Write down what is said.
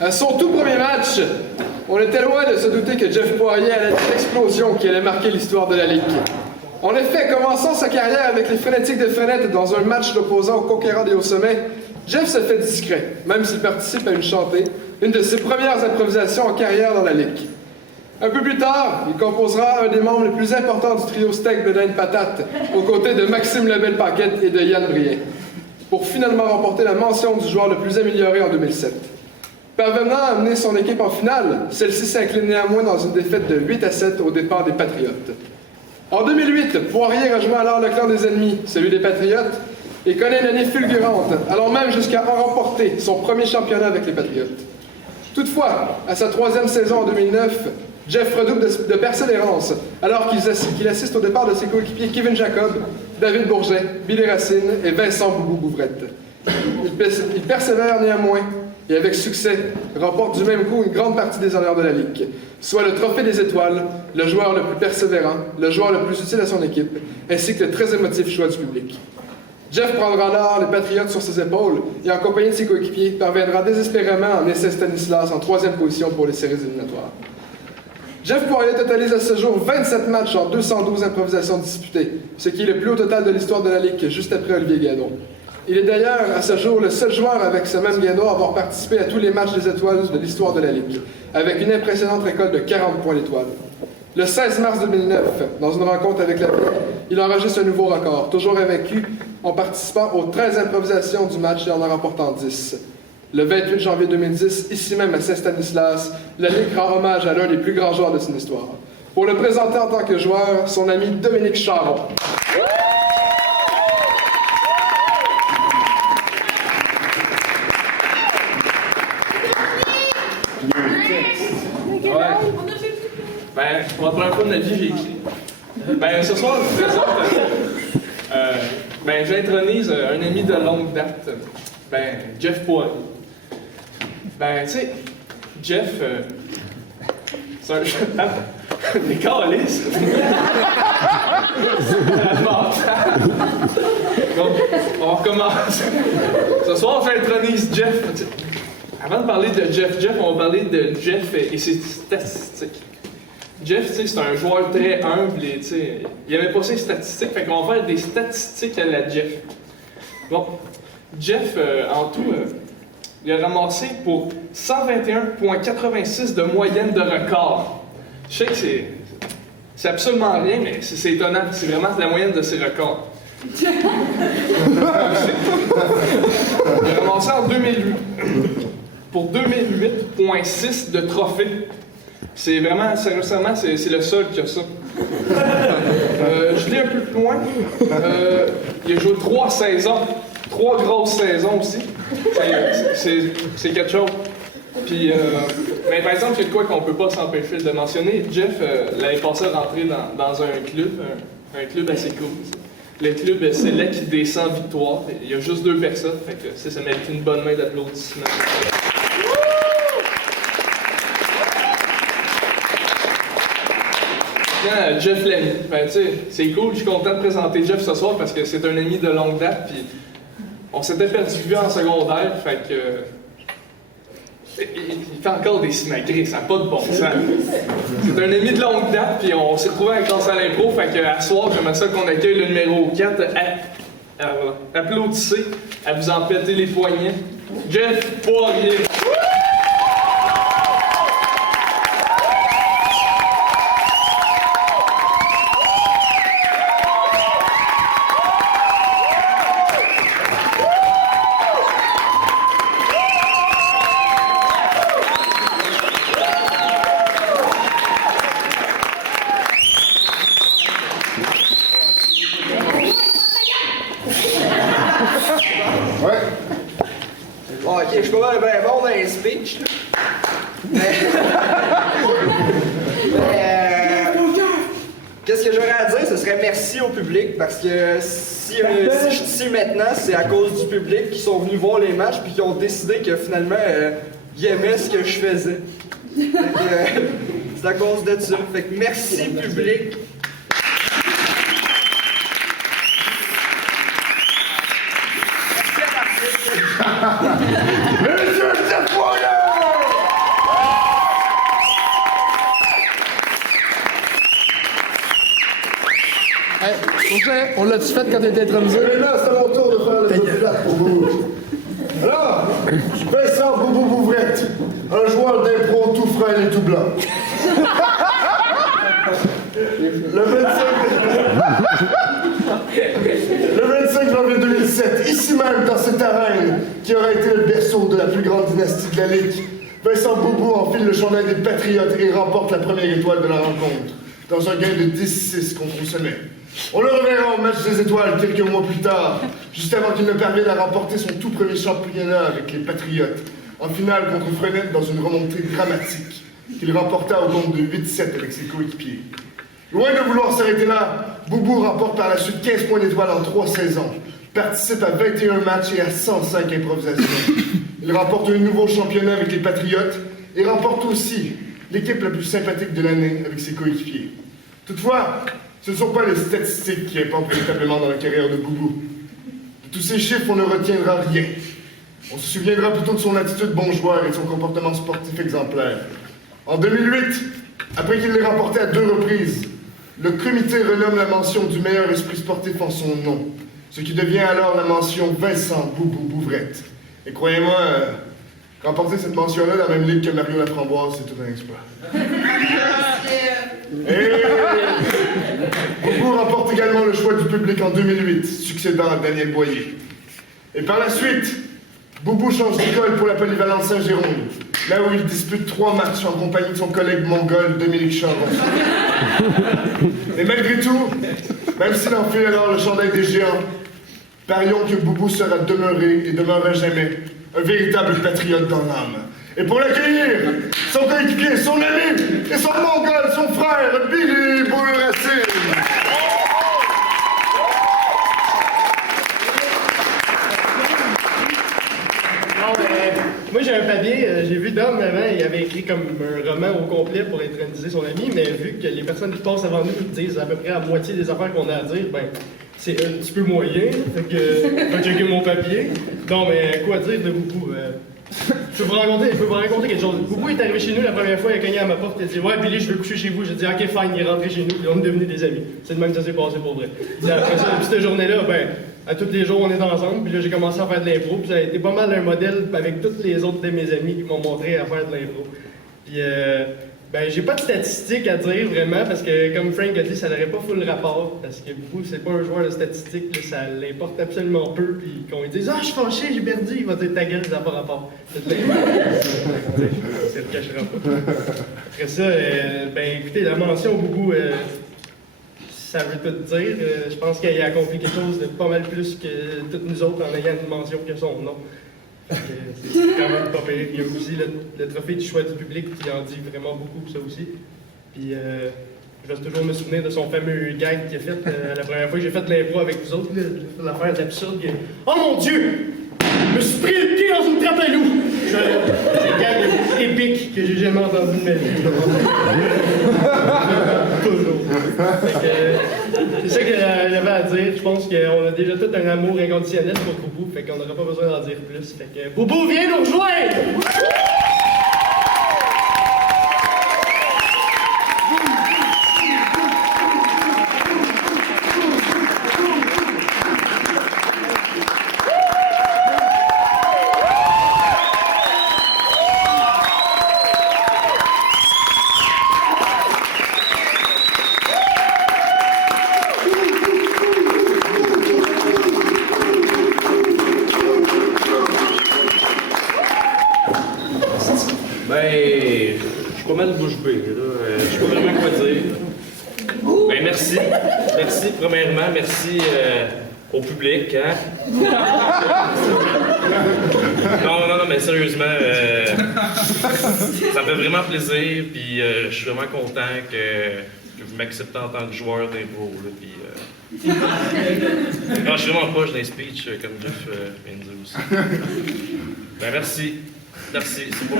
À son tout premier match, on était loin de se douter que Jeff Poirier allait être l'explosion qui allait marquer l'histoire de la Ligue. En effet, commençant sa carrière avec les Frénétiques de Frenette dans un match l'opposant aux Conquérants des Hauts-Sommets, Jeff se fait discret, même s'il participe à une chantée, une de ses premières improvisations en carrière dans la Ligue. Un peu plus tard, il composera un des membres les plus importants du trio Steak de Dinde Patate, aux côtés de Maxime Lebel-Paquette et de Yann Briet, pour finalement remporter la mention du joueur le plus amélioré en 2007. Parvenant à amener son équipe en finale, celle-ci s'incline néanmoins dans une défaite de 8-7 au départ des Patriotes. En 2008, Poirier rejoint alors le clan des ennemis, celui des Patriotes, et connaît une année fulgurante, allant même jusqu'à en remporter son premier championnat avec les Patriotes. Toutefois, à sa troisième saison en 2009, Jeff redouble de persévérance alors qu'il assiste au départ de ses coéquipiers Kevin Jacob, David Bourget, Billy Racine et Vincent Boubou-Bouvrette. Il persévère néanmoins et avec succès remporte du même coup une grande partie des honneurs de la Ligue, soit le trophée des étoiles, le joueur le plus persévérant, le joueur le plus utile à son équipe, ainsi que le très émotif choix du public. Jeff prendra alors les Patriotes sur ses épaules et en compagnie de ses coéquipiers parviendra désespérément à emmener Saint-Stanislas en troisième position pour les séries éliminatoires. Jeff Poirier totalise à ce jour 27 matchs en 212 improvisations disputées, ce qui est le plus haut total de l'histoire de la Ligue, juste après Olivier Guédon. Il est d'ailleurs, à ce jour, le seul joueur avec ce même Guédon à avoir participé à tous les matchs des étoiles de l'histoire de la Ligue, avec une impressionnante récolte de 40 points d'étoiles. Le 16 mars 2009, dans une rencontre avec la Ligue, il enregistre un nouveau record, toujours invaincu, en participant aux 13 improvisations du match et en remportant 10. Le 28 janvier 2010, ici même à Saint-Stanislas, la Ligue rend hommage à l'un des plus grands joueurs de son histoire. Pour le présenter en tant que joueur, son ami Dominique Charon. Ben, pour la première fois de ma vie, j'ai écrit. Ben, ce soir, je vous présente. J'intronise un ami de longue date. Ben, Jeff Poirier. Ben, tu sais, Jeff, c'est un des câlisses. Donc, on recommence. Ce soir, j'intronise Jeff. Avant de parler de Jeff, on va parler de Jeff et ses statistiques. Jeff, tu sais, c'est un joueur très humble et, tu sais, il n'aimait pas ses statistiques, fait qu'on va faire des statistiques à la Jeff. Bon, Jeff, en tout, il a ramassé pour 121,86 de moyenne de record. Je sais que c'est absolument rien, mais c'est étonnant. C'est vraiment la moyenne de ses records. Il a ramassé en 2008 pour 2008,6 de trophées. C'est vraiment, sérieusement, c'est le seul qui a ça. Je lis un peu plus loin. Il a joué 3 saisons. 3 grosses saisons aussi. C'est quelque chose. Puis, mais par exemple, il y a de quoi qu'on peut pas s'empêcher de mentionner. Jeff, l'année passée, est rentré dans un club assez cool. Le club Select des 100 victoires. Il y a juste 2 personnes. Fait que ça mérite une bonne main d'applaudissements. Jeff Lamy. Ben, tu sais, c'est cool, je suis content de présenter Jeff ce soir parce que c'est un ami de longue date, puis on s'était perdu de vue en secondaire, fait que... il fait encore des simagrées, ça n'a pas de bon sens. C'est un ami de longue date, puis on s'est retrouvé avec Danse à l'impro, fait que à soir, j'aimerais ça qu'on accueille le numéro 4. Applaudissez, à vous en péter les poignets. Jeff Poirier. Bon, ok, je suis pas bien bon dans les speeches. Qu'est-ce que j'aurais à dire? Ce serait merci au public parce que si je suis ici maintenant, c'est à cause du public qui sont venus voir les matchs puis qui ont décidé que finalement ils aimaient ce que je faisais. C'est à cause de ça. Fait que merci public. Monsieur Jeff Poirier! On l'a-tu fait quand t'étais intronisé? Maintenant, c'est à mon tour de faire le top plat pour vous. Alors, Vincent Boubou Bouvrette, un joueur d'impro tout frêle et tout blanc. Le 25 janvier 2007, ici même dans cette arène qui aurait été le berceau de la plus grande dynastie de la Ligue, Vincent Boubou enfile le chandail des Patriotes et remporte la première étoile de la rencontre, dans un gain de 10-6 contre Sommet. On le reverra au match des étoiles quelques mois plus tard, juste avant qu'il ne parvienne à remporter son tout premier championnat avec les Patriotes, en finale contre Frenette dans une remontée dramatique, qu'il remporta au compte de 8-7 avec ses coéquipiers. Loin de vouloir s'arrêter là, Boubou remporte par la suite 15 points d'étoile en 3 saisons, participe à 21 matchs et à 105 improvisations. Il remporte un nouveau championnat avec les Patriotes et remporte aussi l'équipe la plus sympathique de l'année avec ses coéquipiers. Toutefois, ce ne sont pas les statistiques qui importent véritablement dans la carrière de Boubou. De tous ces chiffres, on ne retiendra rien. On se souviendra plutôt de son attitude bon joueur et de son comportement sportif exemplaire. En 2008, après qu'il l'ait remporté à 2 reprises, le comité renomme la mention du meilleur esprit sportif en son nom, ce qui devient alors la mention Vincent Boubou Bouvrette. Et croyez-moi, remporter cette mention-là dans la même ligue que Mario Laframboise, c'est tout un exploit. Boubou remporte également le choix du public en 2008, succédant à Daniel Boyer. Et par la suite, Boubou change d'école pour la polyvalente Saint-Jérôme, là où il dispute 3 matchs en compagnie de son collègue mongol Dominique Charon. Mais malgré tout, même s'il enfile alors le chandail des géants, parions que Boubou sera demeuré et demeurera jamais un véritable patriote dans l'âme. Et pour l'accueillir, son coéquipier, son ami et son mongol, son frère, Billy Boulracine. Moi, j'ai un papier, j'ai vu Dom avant, il avait écrit comme un roman au complet pour introniser son ami, mais vu que les personnes qui passent avant nous disent à peu près la moitié des affaires qu'on a à dire, ben, c'est un petit peu moyen, fait que je vais checker mon papier. Non, mais quoi dire de Boubou? Je peux vous raconter quelque chose. Boubou est arrivé chez nous la première fois, il a cogné à ma porte, il a dit « Ouais, Billy, je veux coucher chez vous. » J'ai dit « Ok, fine, il est rentré chez nous, puis on est devenus des amis. » C'est de même que ça s'est passé pour vrai. Puis après ça, depuis cette journée-là, ben, à tous les jours, on est ensemble, puis là, j'ai commencé à faire de l'impro, puis ça a été pas mal un modèle avec tous les autres de mes amis qui m'ont montré à faire de l'impro. Puis, ben, j'ai pas de statistiques à dire vraiment, parce que comme Frank a dit, ça n'aurait pas full rapport, parce que Boubou, c'est pas un joueur de statistiques, là, ça l'importe absolument peu, puis quand ils disent « Ah, je suis fâché, j'ai perdu », il va dire « Ta gueule, ça n'a pas rapport. » C'est de l'impro. Ça le cachera pas. Après ça, ben, écoutez, la mention Boubou, ça veut tout dire. Je pense qu'il a accompli quelque chose de pas mal plus que toutes nous autres en ayant une mention que son nom. C'est quand même pas pire. Il y a aussi le trophée du choix du public qui en dit vraiment beaucoup, ça aussi. Puis je vais toujours me souvenir de son fameux gag qu'il a fait la première fois que j'ai fait de l'impro avec vous autres, l'affaire d'absurde. Oh mon Dieu! Je me suis pris le pied dans une trappe à loup! C'est le gag le plus épique que j'ai jamais entendu de ma vie. Toujours. C'est ça qu'il avait à dire. Je pense qu'on a déjà tout un amour inconditionnel pour Boubou, fait qu'on n'aura pas besoin d'en dire plus. Fait que Boubou, viens nous rejoindre! Premièrement, merci au public. Hein? non, mais sérieusement, ça me fait vraiment plaisir. Puis je suis vraiment content que vous m'acceptez en tant que joueur d'impro. Je suis vraiment poche dans les speeches, comme Jeff vient de dire aussi. Ben merci, c'est beau.